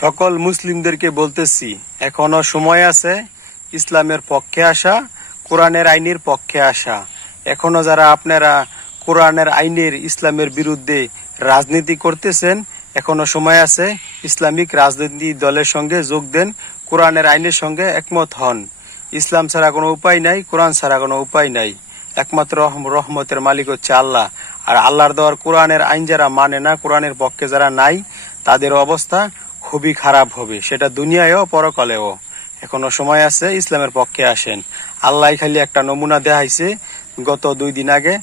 সকল মুসলিমদেরকে বলতেছি, এখনো সময় আছে ইসলামের পক্ষে আসা, কোরআনের আইনের পক্ষে আসা। এখনো যারা আপনারা কোরআনের আইনের ইসলামের বিরুদ্ধে রাজনীতি করতেছেন, এখনো সময় আছে ইসলামিক রাজনীতি দলের সঙ্গে যোগ দেন, কোরআনের আইনের সঙ্গে একমত হন। ইসলাম ছাড়া কোনো উপায় নাই, কোরআন ছাড়া কোনো উপায় নাই। একমাত্র রহমতের মালিক হচ্ছে আল্লাহ। আর আল্লাহর দেওয়ার কোরআনের আইন যারা মানে না, কোরআনের পক্ষে যারা নাই, তাদের অবস্থা খুবই খারাপ হবে, সেটা দুনিয়ায়ও পরকালেও। এখনো সময় আছে, ইসলামের পক্ষে আসেন। আল্লাহ খালি একটা নমুনা দেখাইছে গত 2 দিন আগে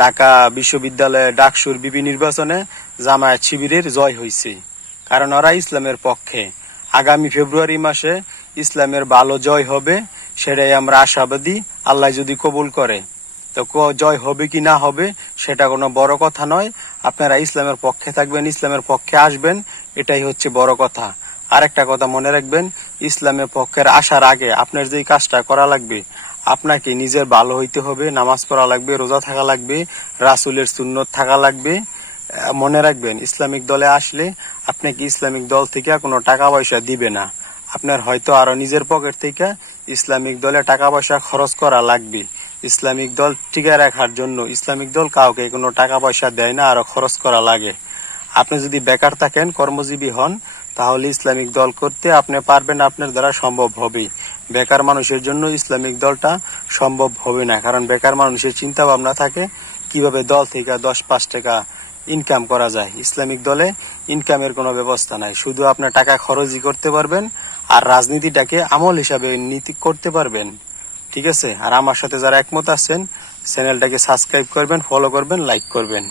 ঢাকা বিশ্ববিদ্যালয়ে ডাকসুর বিপি নির্বাচনে জামায়াত শিবিরের জয় হয়েছে, কারণ ওরা ইসলামের পক্ষে। আগামী ফেব্রুয়ারি মাসে ইসলামের ভালো জয় হবে, সেটাই আমরা আশাবাদী, আল্লাহ যদি কবুল করে। তো জয় হবে কি না হবে সেটা কোনো বড় কথা নয়। আপনারা ইসলামের পক্ষে থাকবেন, ইসলামের পক্ষে আসবেন, এটাই হচ্ছে বড় কথা। আর একটা কথা মনে রাখবেন, ইসলামের পক্ষের আসার আগে আপনার যেই কাজটা করা লাগবে, আপনাকে নিজের ভালো হইতে হবে, নামাজ পড়া লাগবে, রোজা থাকা লাগবে, রাসূলের সুন্নত থাকা লাগবে। মনে রাখবেন, ইসলামিক দলে আসলে আপনাকে ইসলামিক দল থেকে কোনো টাকা পয়সা দিবে না। আপনার হয়তো আরো নিজের পকেট থেকে ইসলামিক দলে টাকা পয়সা খরচ করা লাগবে। ইসলামিক দল টিকে রাখার জন্য ইসলামিক দল কাউকে কোনো টাকা পয়সা দেয় না, আরো খরচ করা লাগে। আপনি যদি বেকার থাকেন, কর্মজীবী হন, তাহলে ইসলামিক দল করতে আপনি পারবেন, আপনার দ্বারা সম্ভব হবে। বেকার মানুষের জন্য ইসলামিক দলটা সম্ভব হবে না, কারণ বেকার মানুষের চিন্তা ভাবনা থাকে কিভাবে দল থেকে 10-5 টাকা ইনকাম করা যায়। ইসলামিক দলে ইনকামের কোনো ব্যবস্থা নাই, শুধু আপনার টাকা খরচই করতে পারবেন আর রাজনীতিটাকে আমল হিসাবে নীতি করতে পারবেন। ঠিক আছে? আর আমার সাথে যারা একমত আছেন, চ্যানেলটাকে সাবস্ক্রাইব করবেন, ফলো করবেন, লাইক করবেন।